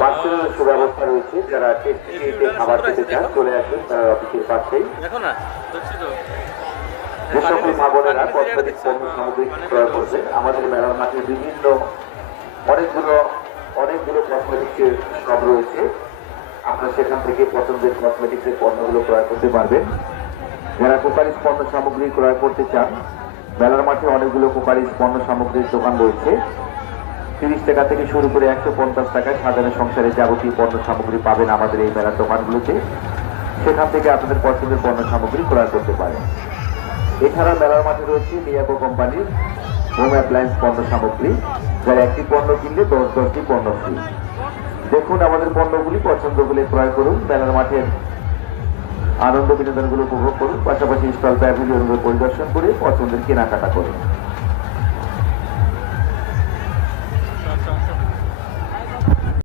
বাচ্চাদের সুব্যবস্থা রয়েছে, যারা টেস্টিতে খাবার খেতে চান চলে আসবেন তারা অফিসের পাশেই। যে সকল মা বোনেরা কসমেটিক পণ্য সামগ্রী ক্রয় করবেন, আমাদের মেলার মাঠে বিভিন্ন অনেকগুলো কসমেটিক্সের সব রয়েছে। আপনারা সেখান থেকে পছন্দের কসমেটিক্সের পণ্যগুলো ক্রয় করতে পারবেন। যারা কোকারিজ পণ্য সামগ্রী ক্রয় করতে চান, মেলার মাঠে অনেকগুলো কোকারিজ পণ্য সামগ্রীর দোকান রয়েছে। 30 টাকা থেকে শুরু করে 150 টাকায় সাধারণ সংসারে যাবতীয় পণ্য সামগ্রী পাবেন আমাদের এই মেলার দোকানগুলোতে। সেখান থেকে আপনাদের পছন্দের পণ্য সামগ্রী ক্রয় করতে পারেন। এছাড়া মেলার মাঠে রয়েছে মিয়াকো কোম্পানির হোম অ্যাপ্লায়েন্স পণ্য সামগ্রী, যারা একটি পণ্য কিনলে 10টি পণ্য ফ্রি। দেখুন আমাদের পণ্যগুলি, পছন্দ হলে ক্রয় করুন। মেলার মাঠের আনন্দ বিনোদনগুলো উপভোগ করুন, পাশাপাশি স্টল প্যাভিলিয়নগুলো পরিদর্শন করে পছন্দের কেনাকাটা করুন।